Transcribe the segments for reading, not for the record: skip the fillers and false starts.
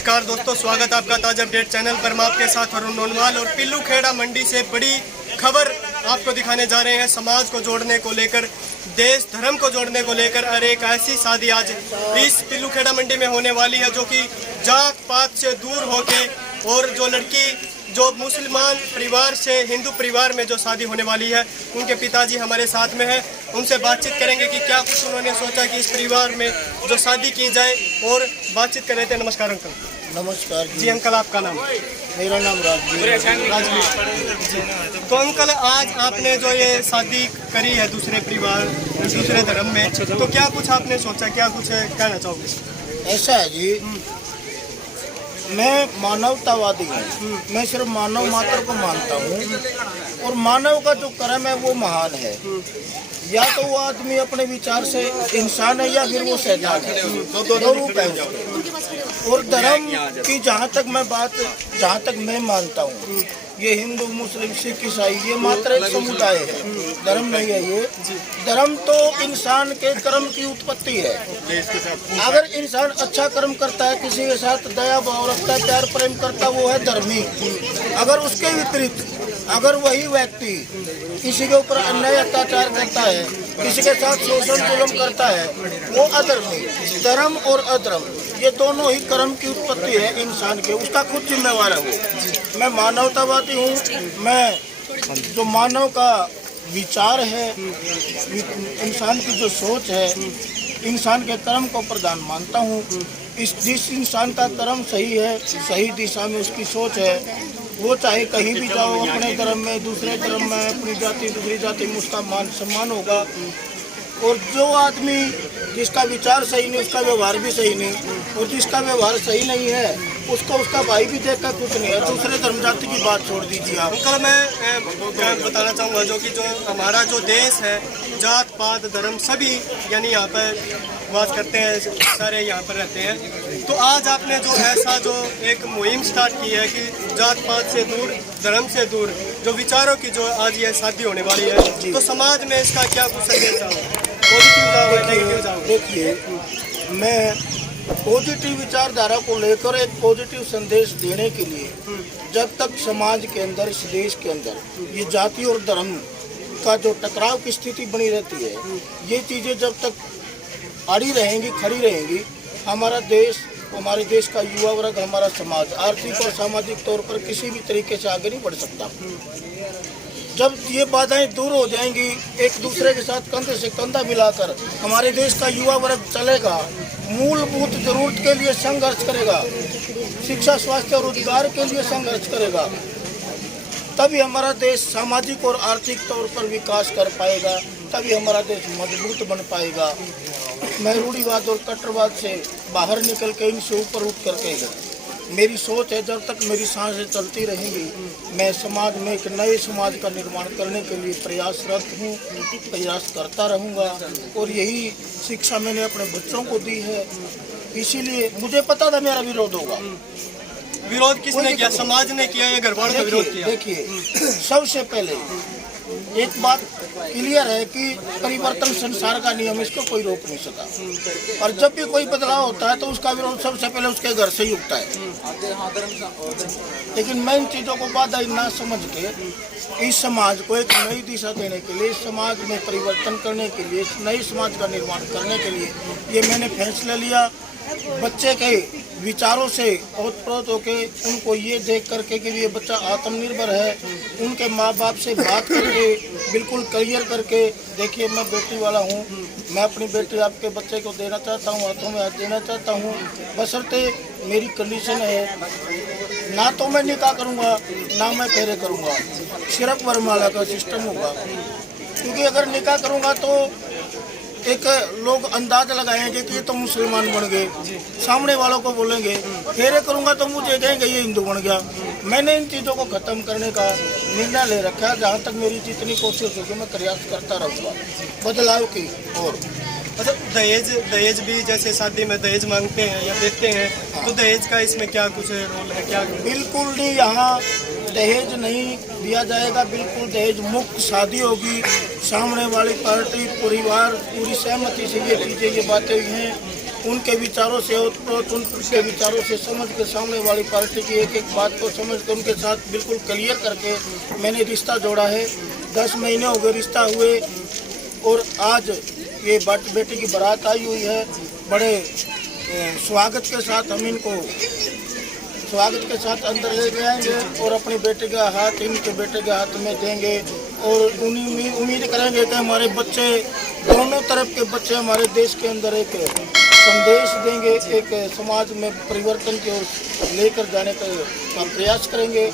नमस्कार दोस्तों, स्वागत आपका ताज़ा अपडेट चैनल पर। मैं आपके साथ अरुण नोनवाल और पिल्लू खेड़ा मंडी से बड़ी खबर आपको दिखाने जा रहे हैं। समाज को जोड़ने को लेकर, देश धर्म को जोड़ने को लेकर और एक ऐसी शादी आज इस पिल्लू खेड़ा मंडी में होने वाली है जो कि जात पात से दूर होके, और जो लड़की जो मुसलमान परिवार से हिंदू परिवार में जो शादी होने वाली है, उनके पिताजी हमारे साथ में है। उनसे बातचीत करेंगे कि क्या कुछ उन्होंने सोचा कि इस परिवार में जो शादी की जाए, और बातचीत कर रहे थे। नमस्कार अंकल। नमस्कार जी अंकल, आपका नाम? मेरा नाम राजवीर जी। तो अंकल, आज आपने जो ये शादी करी है दूसरे परिवार दूसरे धर्म में, तो क्या कुछ आपने सोचा, क्या कुछ कहना चाहोगे? ऐसा है जी, मैं मानवतावादी हूँ। मैं सिर्फ मानव मात्र को मानता हूँ, और मानव का जो कर्म है वो महान है। या तो वो आदमी अपने विचार से इंसान है, या फिर वो शैतान है। दो रूप है उसके। और धर्म की जहाँ तक मैं मानता हूँ, ये हिंदू मुस्लिम सिख ईसाई ये मात्र एक समुदाय है, धर्म नहीं है ये। धर्म तो इंसान के कर्म की उत्पत्ति है। अगर इंसान अच्छा कर्म करता है, किसी के साथ दया भाव रखता है, प्यार प्रेम करता है, वो है धर्मी। अगर उसके विपरीत अगर वही व्यक्ति किसी के ऊपर अन्याय अत्याचार करता है, किसी के साथ शोषण जुल्म करता है, वो अधर्मी। धर्म और अधर्म ये दोनों ही कर्म की उत्पत्ति है इंसान के, उसका खुद जिम्मेवार है वो। मैं मानवतावादी हूँ। मैं जो मानव का विचार है, इंसान की जो सोच है, इंसान के कर्म को प्रधान मानता हूँ। जिस इंसान का कर्म सही है, सही दिशा में उसकी सोच है, वो चाहे कहीं भी जाओ, अपने धर्म में दूसरे धर्म में, अपनी जाति दूसरी जाति में, उसका मान सम्मान होगा। और जो आदमी जिसका विचार सही नहीं, उसका व्यवहार भी सही नहीं, और जिसका व्यवहार सही नहीं है, उसको उसका भाई भी देखकर कुछ नहीं है। दूसरे धर्म जाति की बात छोड़ दीजिए आप। अंकल, मैं बताना चाहूँगा जो कि जो हमारा जो देश है, जात पात धर्म सभी यानी यहाँ पर वास करते हैं, सारे यहाँ पर रहते हैं। तो आज आपने जो ऐसा जो एक मुहिम स्टार्ट की है कि जात पात से दूर, धर्म से दूर, जो विचारों की जो आज ये शादी होने वाली है, तो समाज में इसका क्या कुछ संदेश आओ? देखिए, मैं पॉजिटिव विचारधारा को लेकर एक पॉजिटिव संदेश देने के लिए, जब तक समाज के अंदर, इस देश के अंदर ये जाति और धर्म का जो टकराव की स्थिति बनी रहती है, ये चीज़ें जब तक अड़ी रहेंगी, खड़ी रहेंगी, हमारा देश, हमारे देश का युवा वर्ग, हमारा समाज आर्थिक और सामाजिक तौर पर किसी भी तरीके से आगे नहीं बढ़ सकता। जब ये बाधाएं दूर हो जाएंगी, एक दूसरे के साथ कंधे से कंधा मिलाकर हमारे देश का युवा वर्ग चलेगा, मूलभूत जरूरत के लिए संघर्ष करेगा, शिक्षा स्वास्थ्य और रोजगार के लिए संघर्ष करेगा, तभी हमारा देश सामाजिक और आर्थिक तौर पर विकास कर पाएगा, तभी हमारा देश मजबूत बन पाएगा। मैं रूढ़िवाद और कट्टरवाद से बाहर निकल के, इनसे ऊपर उठ करके, मेरी सोच है, जब तक मेरी सांसें चलती रहेंगी, मैं समाज में एक नए समाज का निर्माण करने के लिए प्रयासरत हूँ, प्रयास करता रहूँगा। और यही शिक्षा मैंने अपने बच्चों को दी है। इसीलिए मुझे पता था मेरा विरोध होगा। विरोध किसने किया? समाज ने किया या घर वालों ने विरोध किया? देखिए, सबसे पहले एक बात क्लियर है कि परिवर्तन संसार का नियम, इसको कोई रोक नहीं सका। और जब भी कोई बदलाव होता है तो उसका विरोध सबसे पहले उसके घर से ही उठता है। लेकिन मैं इन चीज़ों को बाधा ना समझ के इस समाज को एक नई दिशा देने के लिए, इस समाज में परिवर्तन करने के लिए, इस नए समाज का निर्माण करने के लिए ये मैंने फैसला लिया। बच्चे के विचारों से ओतप्रोत होके, उनको ये देख करके कि ये बच्चा आत्मनिर्भर है, उनके माँ बाप से बात करके बिल्कुल क्लियर करके, देखिए मैं बेटी वाला हूँ, मैं अपनी बेटी आपके बच्चे को देना चाहता हूँ, हाथों में हाथ देना चाहता हूँ, बशर्ते मेरी कंडीशन है, ना तो मैं निकाह करूँगा, ना मैं फेरे करूँगा, सिर्फ वरमाला का सिस्टम होगा। क्योंकि अगर निकाह करूँगा तो एक लोग अंदाज लगाएंगे कि ये तो मुसलमान बन गए, सामने वालों को बोलेंगे। फेरे करूंगा तो मुझे कहेंगे ये हिंदू बन गया। मैंने इन चीज़ों को ख़त्म करने का निर्णय ले रखा है। जहाँ तक मेरी जितनी कोशिश होगी मैं प्रयास करता रहूँगा बदलाव की। और अच्छा, दहेज भी, जैसे शादी में दहेज मांगते हैं या देते हैं, तो दहेज का इसमें क्या कुछ रोल है? क्या? बिल्कुल नहीं, यहाँ दहेज नहीं दिया जाएगा। बिल्कुल दहेज मुक्त शादी होगी। सामने वाली पार्टी, परिवार पूरी सहमति से ये चीज़ें, ये बातें हुई हैं। उनके विचारों से उनके विचारों से समझ के सामने वाली पार्टी की एक एक बात को समझ के उनके साथ बिल्कुल क्लियर करके मैंने रिश्ता जोड़ा है। 10 महीने हो गए रिश्ता हुए और आज ये बेटी की बारात आई हुई है। बड़े स्वागत के साथ हम इनको स्वागत के साथ अंदर ले जाएंगे और अपने बेटे का हाथ इनके बेटे के हाथ में देंगे और उम्मीद करेंगे कि हमारे बच्चे, दोनों तरफ के बच्चे हमारे देश के अंदर एक संदेश देंगे, एक समाज में परिवर्तन की ओर लेकर जाने का प्रयास करेंगे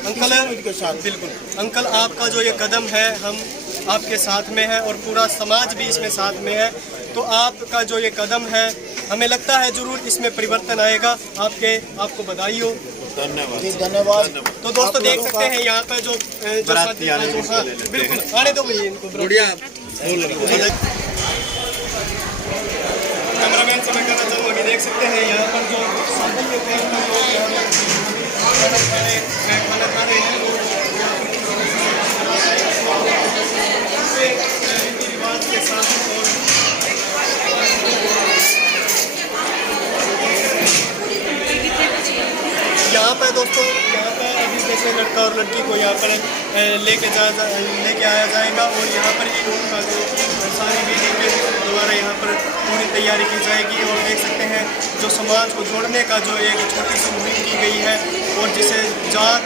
अंकल के साथ। बिल्कुल अंकल, आपका जो ये कदम है हम आपके साथ में है और पूरा समाज भी इसमें साथ में है। तो आपका जो ये कदम है हमें लगता है जरूर इसमें परिवर्तन आएगा। आपको बधाई हो। धन्यवाद जी, धन्यवाद। तो दोस्तों देख सकते हैं यहाँ पे जो बिल्कुल आने दो भैया इनको। कैमरामैन से मैं कहना चाहूँगा कि देख सकते हैं यहाँ पर जो शादी में खाना खा रहे हैं रीति रिवाज के साथ। यहाँ पर दोस्तों यहाँ पर अभी जैसे लड़का और लड़की को यहाँ पर लेके आया जाएगा और यहाँ पर ही उनका जो सारी विधि के द्वारा यहाँ पर पूरी तैयारी की जाएगी। और देख सकते हैं जो समाज को जोड़ने का जो एक छोटी सी मुहिम की गई है और जिसे जात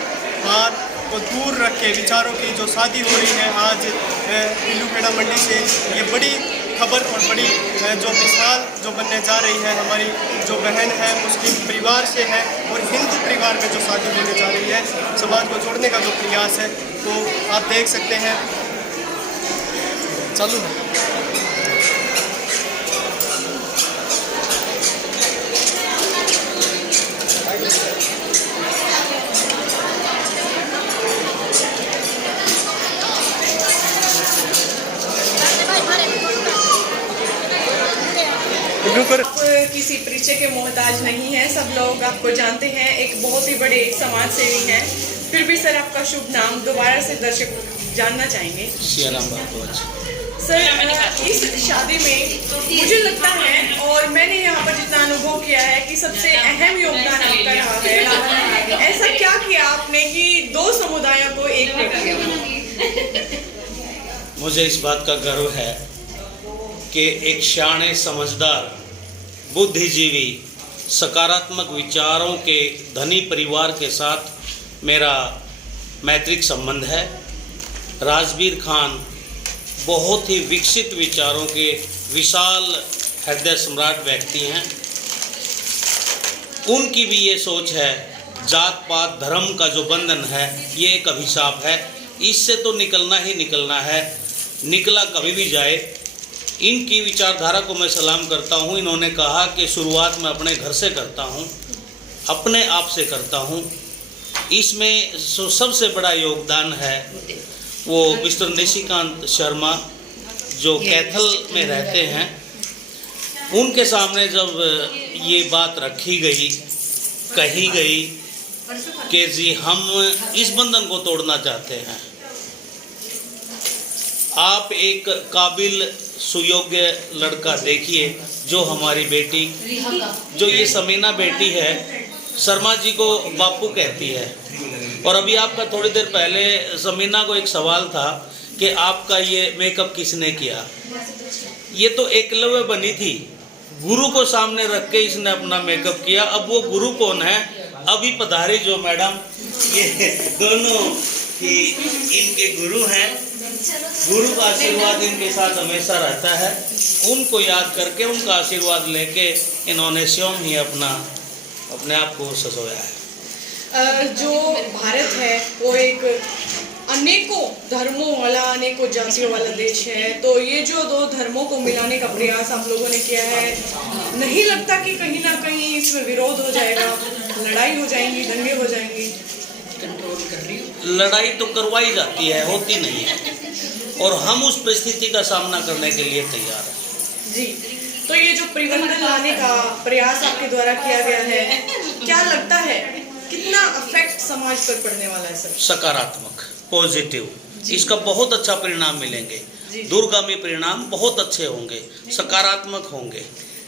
पात को दूर रख के विचारों की जो शादी हो रही है आज पिल्लूखेड़ा मंडी से, ये बड़ी खबर और बड़ी जो मिसाल जो बनने जा रही है। हमारी जो बहन है मुस्लिम परिवार से है और हिंदू परिवार में जो शादी होने जा रही है, समाज को जोड़ने का जो प्रयास है, तो आप देख सकते हैं। चालू आप किसी परिचय के मोहताज नहीं हैं, सब लोग आपको जानते हैं, एक बहुत ही बड़े समाज सेवी हैं। फिर भी सर आपका शुभ नाम दोबारा से दर्शक जानना चाहेंगे। सर इस शादी में मुझे लगता है और मैंने यहाँ पर जितना अनुभव किया है कि सबसे अहम योगदान आपका रहा है। ऐसा क्या किया आपने कि 2 समुदायों को एक कर दिया? मुझे इस बात का गर्व है कि एक शाणे समझदार बुद्धिजीवी सकारात्मक विचारों के धनी परिवार के साथ मेरा मैत्रिक संबंध है। राजबीर खान बहुत ही विकसित विचारों के विशाल हृदय सम्राट व्यक्ति हैं। उनकी भी ये सोच है, जात पात धर्म का जो बंधन है ये एक अभिशाप है, इससे तो निकलना ही निकलना है, निकला कभी भी जाए। इनकी विचारधारा को मैं सलाम करता हूँ। इन्होंने कहा कि शुरुआत मैं अपने घर से करता हूँ, अपने आप से करता हूँ। इसमें सबसे बड़ा योगदान है वो मिस्टर निशिकांत शर्मा जो कैथल में रहते हैं। उनके सामने जब ये बात रखी गई, कही गई कि जी हम इस बंधन को तोड़ना चाहते हैं, आप एक काबिल सुयोग्य लड़का देखिए जो हमारी बेटी, जो ये समीना बेटी है, शर्मा जी को बापू कहती है। और अभी आपका थोड़ी देर पहले समीना को एक सवाल था कि आपका ये मेकअप किसने किया। ये तो एकलव्य बनी थी, गुरु को सामने रख के इसने अपना मेकअप किया। अब वो गुरु कौन है? अभी पधारी जो मैडम, ये दोनों ही इनके गुरु हैं। गुरु का आशीर्वाद इनके साथ हमेशा रहता है। उनको याद करके, उनका आशीर्वाद लेके इन्होंने स्वयं ही अपने आप को सजोया है। जो भारत है वो एक अनेकों धर्मों वाला, अनेकों जातियों वाला देश है, तो ये जो 2 धर्मों को मिलाने का प्रयास आप लोगों ने किया है, नहीं लगता कि कहीं ना कहीं इसमें विरोध हो जाएगा, लड़ाई हो जाएंगी, दंगे हो जाएंगे? लड़ाई तो करवाई जाती है, होती नहीं है, और हम उस परिस्थिति का सामना करने के लिए तैयार हैं। जी, तो ये जो परिवर्तन लाने का प्रयास आपके द्वारा किया गया है, क्या लगता है कितना अफेक्ट समाज पर पड़ने वाला है सर? सकारात्मक, पॉजिटिव, इसका बहुत अच्छा परिणाम मिलेंगे। दूरगामी परिणाम बहुत अच्छे होंगे, सकारात्मक होंगे।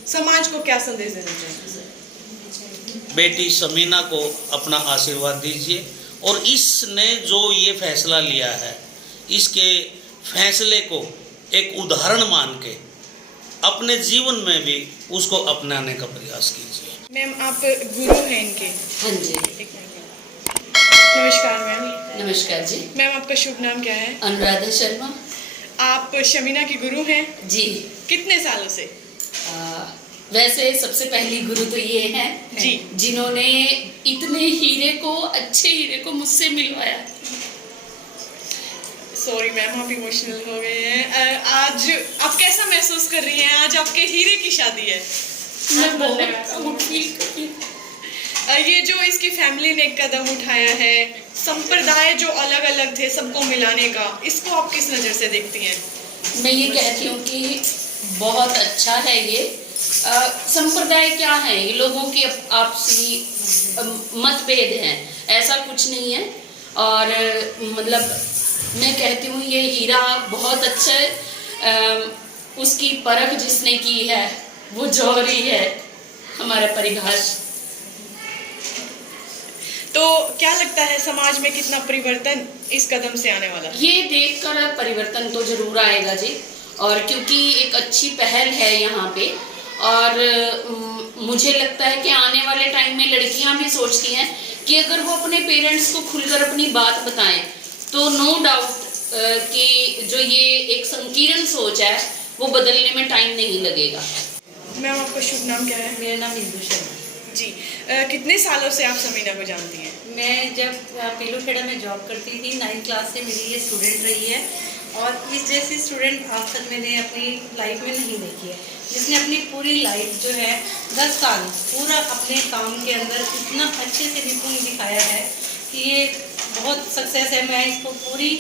समाज को क्या संदेश देना चाहेंगे? बेटी समीना को अपना आशीर्वाद दीजिए और इसने जो ये फैसला लिया है इसके फैसले को एक उदाहरण मान के अपने जीवन में भी उसको अपनाने का प्रयास कीजिए। मैम आप गुरु हैं इनके? हाँ जी। एक मिनट। नमस्कार मैम। नमस्कार जी। मैम आपका शुभ नाम क्या है? अनुराधा शर्मा। आप शमीना की गुरु हैं? जी। कितने सालों से? वैसे सबसे पहली गुरु तो ये हैं जी, जिन्होंने इतने हीरे को, अच्छे हीरे को मुझसे मिलवाया। सॉरी मैम आप इमोशनल हो गए हैं। आज आप कैसा महसूस कर रही हैं? आज आपके हीरे की शादी है। मैं बहुत प्राउड फील कर रही हूँ। ये जो इसकी फैमिली ने एक कदम उठाया है, संप्रदाय जो अलग अलग थे सबको मिलाने का, इसको आप किस नज़र से देखती हैं? मैं ये कहती हूँ कि बहुत अच्छा है ये। संप्रदाय क्या है? ये लोगों के आपसी मतभेद हैं, ऐसा कुछ नहीं है। और मतलब मैं कहती हूँ ये हीरा बहुत अच्छा है। उसकी परख जिसने की है वो जौहरी है, हमारा परिभाष। तो क्या लगता है समाज में कितना परिवर्तन इस कदम से आने वाला? ये देखकर परिवर्तन तो जरूर आएगा जी, और क्योंकि एक अच्छी पहल है यहाँ पे। और मुझे लगता है कि आने वाले टाइम में लड़कियाँ भी सोचती हैं कि अगर वो अपने पेरेंट्स को खुलकर अपनी बात बताएं तो नो डाउट कि जो ये एक संकीर्ण सोच है वो बदलने में टाइम नहीं लगेगा। मैम आपका शुभ नाम क्या है? मेरा नाम इंदु शर्मा। जी, कितने सालों से आप समीना को जानती हैं? मैं जब पीलूखेड़ा में जॉब करती थी 9th क्लास से मेरी ये स्टूडेंट रही है, और इस जैसी स्टूडेंट आज तक मैंने अपनी लाइफ में नहीं देखी है, जिसने अपनी पूरी लाइफ जो है 10 साल पूरा अपने काम के अंदर इतना अच्छे से निपुण दिखाया है कि ये बहुत सक्सेस है। मैं इसको पूरी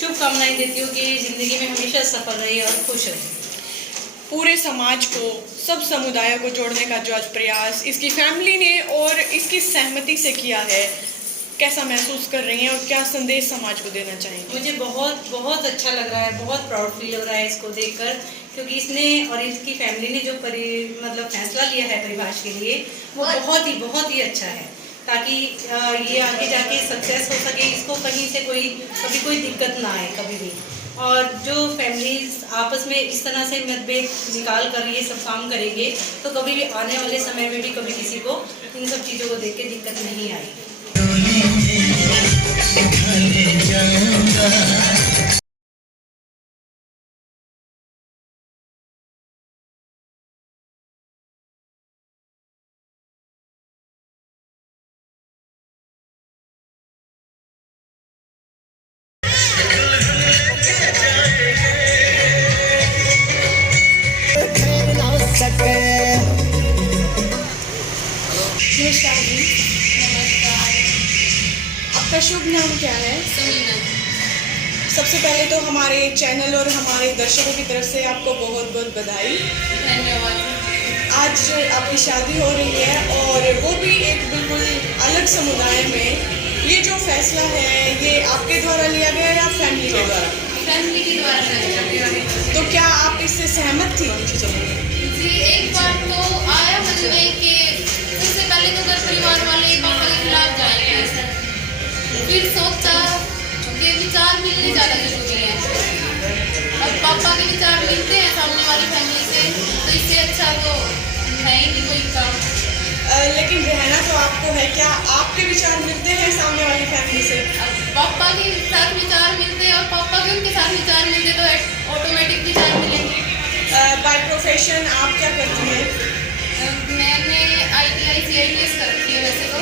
शुभकामनाएं देती हूँ कि ज़िंदगी में हमेशा सफल रहे और खुश रहे। पूरे समाज को, सब समुदायों को जोड़ने का जो आज प्रयास इसकी फैमिली ने और इसकी सहमति से किया है, कैसा महसूस कर रही हैं और क्या संदेश समाज को देना चाहेंगे? मुझे बहुत बहुत अच्छा लग रहा है, बहुत प्राउड फील हो रहा है इसको देखकर, क्योंकि इसने और इसकी फैमिली ने जो मतलब फैसला लिया है परिभाष के लिए वो बहुत ही अच्छा है, ताकि ये आगे जाके सक्सेस हो सके, इसको कहीं से कभी कोई दिक्कत ना आए कभी भी। और जो फैमिलीज आपस में इस तरह से मतभेद निकाल कर ये सब काम करेंगे तो कभी भी आने वाले समय में भी कभी किसी को इन सब चीज़ों को देख के दिक्कत नहीं आएगी। नमस्कार जी। नमस्कार। आपका शुभ नाम क्या है? समीना। सबसे पहले तो हमारे चैनल और हमारे दर्शकों की तरफ से आपको बहुत बहुत बधाई। धन्यवाद। आज आपकी शादी हो रही है और वो भी एक बिल्कुल अलग समुदाय में। ये जो फैसला है ये आपके द्वारा लिया गया या फैमिली के द्वारा? फैमिली के द्वारा। तो क्या आप इससे सहमत थी? जी, एक बार तो आया मन में कि सबसे पहले तो घर परिवार वाले पापा के खिलाफ जाएंगे, फिर सोचा कि विचार मिलने ज़्यादा जरूरी है। अब पापा के विचार मिलते हैं सामने वाली फैमिली से तो इससे अच्छा तो है ही नहीं कोई काम। लेकिन रहना तो आपको है, क्या आपके विचार मिलते हैं सामने वाली फैमिली से? अब पापा के साथ विचार मिलते हैं और पापा के उनके साथ विचार मिलते तो ऑटोमेटिक विचार मिलेंगे। बाय प्रोफेशन आप क्या करती हैं? मैंने ITI CITS कर रखी है वैसे तो।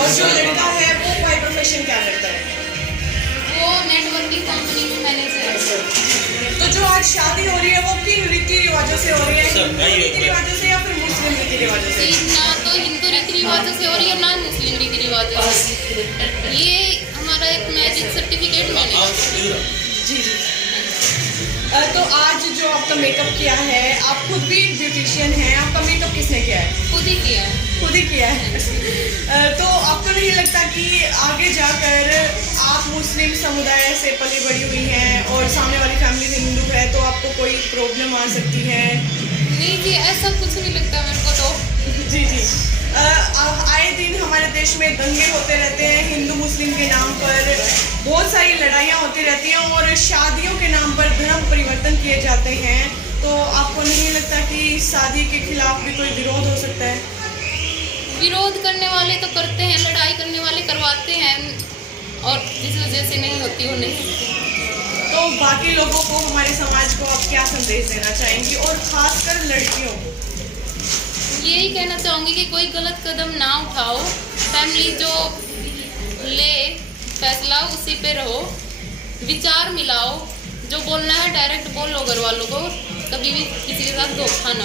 और जो लड़का है वो बाय प्रोफेशन क्या करता है? वो नेटवर्किंग कंपनी में मैनेजर है। तो जो आज शादी हो रही है वो किन रीति रिवाजों से हो रही है? हिंदू रीति रिवाजों से या फिर मुस्लिम रीति रिवाजों से? ना तो हिंदू रीति रिवाजों से हो रही है ना मुस्लिम रीति रिवाजों से। ये हमारा एक मैरिज सर्टिफिकेट मैंने। जी जी। तो आज जो आपका मेकअप किया है, आप खुद भी एक ब्यूटिशियन हैं, आपका मेकअप किसने किया है? खुद ही किया है। खुद ही किया है। तो आपको नहीं लगता कि आगे जाकर आप मुस्लिम समुदाय से पली बड़ी हुई हैं और सामने वाली फैमिली हिंदू है तो आपको कोई प्रॉब्लम आ सकती है? नहीं जी, ऐसा कुछ नहीं लगता मेरे को तो। जी जी। आए दिन हमारे देश में दंगे होते रहते हैं हिंदू मुस्लिम के नाम पर, बहुत सारी लड़ाइयाँ होती रहती हैं और शादियों के नाम पर धर्म परिवर्तन किए जाते हैं। तो आपको नहीं लगता कि शादी के खिलाफ भी कोई विरोध हो सकता है? विरोध करने वाले तो करते हैं, लड़ाई करने वाले करवाते हैं, और जिस वजह से नहीं होती वो नहीं होती। तो बाकी लोगों को, हमारे समाज को आप क्या संदेश देना चाहेंगी, और खासकर लड़कियों को? यही कहना चाहूँगी कि कोई गलत कदम ना उठाओ, फैमिली जो ले फैसला उसी पे रहो, विचार मिलाओ, जो बोलना है डायरेक्ट बोलो घर वालों को, कभी भी किसी के साथ धोखा ना,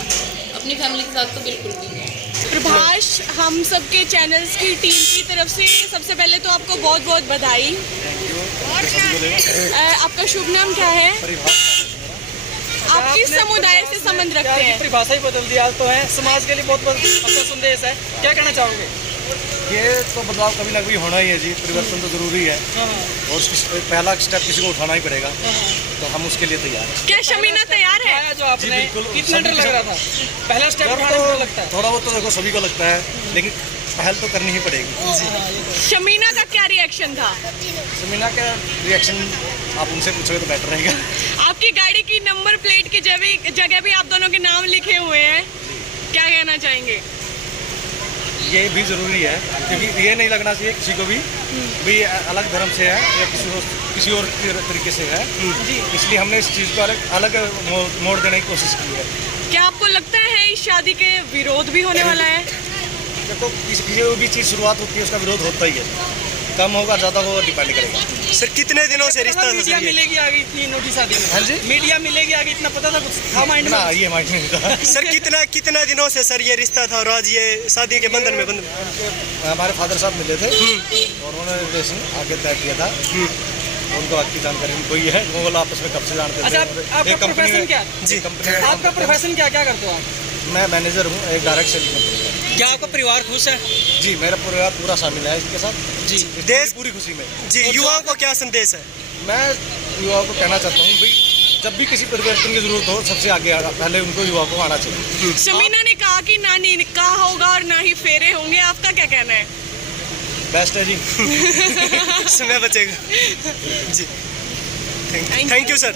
अपनी फैमिली के साथ तो बिल्कुल भी नहीं। प्रभाष, हम सबके चैनल्स की टीम की तरफ से सबसे पहले तो आपको बहुत बहुत बधाई। आपका शुभ नाम क्या है? आप किस समुदाय से संबंध रखते हैं? परिभाषा ही बदल दी आज तो है, समाज के लिए बहुत अच्छा संदेश है, क्या कहना चाहोगे? ये तो बदलाव कभी ना कभी होना ही है जी, परिवर्तन तो जरूरी है और पहला स्टेप किसी को उठाना ही पड़ेगा, तो हम उसके लिए तैयार हैं। क्या शमीना तैयार है? जो आपने कितना डर लग रहा था, पहला स्टेप उठाने को लगता है? थोड़ा बहुत तो देखो सभी को लगता है, लेकिन पहल तो करनी ही पड़ेगी। शमीना का क्या रिएक्शन था? शमीना का रिएक्शन आप उनसे पूछोगे तो बेटर रहेगा। आपकी गाड़ी की नंबर प्लेट की जगह भी आप दोनों के नाम लिखे हुए हैं, क्या कहना चाहेंगे? ये भी जरूरी है, क्योंकि ये नहीं लगना चाहिए किसी को भी अलग धर्म से है या किसी और तरीके से है जी, इसलिए हमने इस चीज़ को अलग मोड़ देने की कोशिश की है। क्या आपको लगता है इस शादी के विरोध भी होने वाला है? देखो, जो भी चीज़ शुरुआत होती है उसका विरोध होता ही है, कम होगा ज़्यादा होगा डिपेंड करेगा। सर कितने दिनों से रिश्ता मीडिया मिलेगी आगे इतनी नोटी शादी में? हाँ जी, मीडिया मिलेगी आगे इतना पता था कुछ था माइंड में? ना, ये माइंड में नहीं था। सर कितना दिनों से सर ये रिश्ता था और आज ये शादी के बंधन में हमारे फादर साहब मिले थे और उन्होंने रिलेशन आगे तय किया था, उनको आपकी जानकारी कोई है, वो लोग आपस में कब से जानते थे। अच्छा, आपका प्रोफेशन क्या? जी, कंपनी। आपका प्रोफेशन क्या करते हो आप? मैं मैनेजर हूँ एक डायरेक्ट सेल कंपनी। क्या आपका परिवार खुश है? जी, मेरा परिवार पूरा शामिल है इसके साथ जी, देश पूरी खुशी में जी। युवाओं को क्या संदेश है? मैं युवाओं को कहना चाहता हूँ भाई, जब भी किसी परिवर्तन की जरूरत हो सबसे आगे पहले उनको युवाओं को आना चाहिए। शमीना ने कहा कि ना निकाह होगा और ना ही फेरे होंगे, आपका क्या कहना है? बेस्ट है जी। समय बचेगा जी। Thank you sir.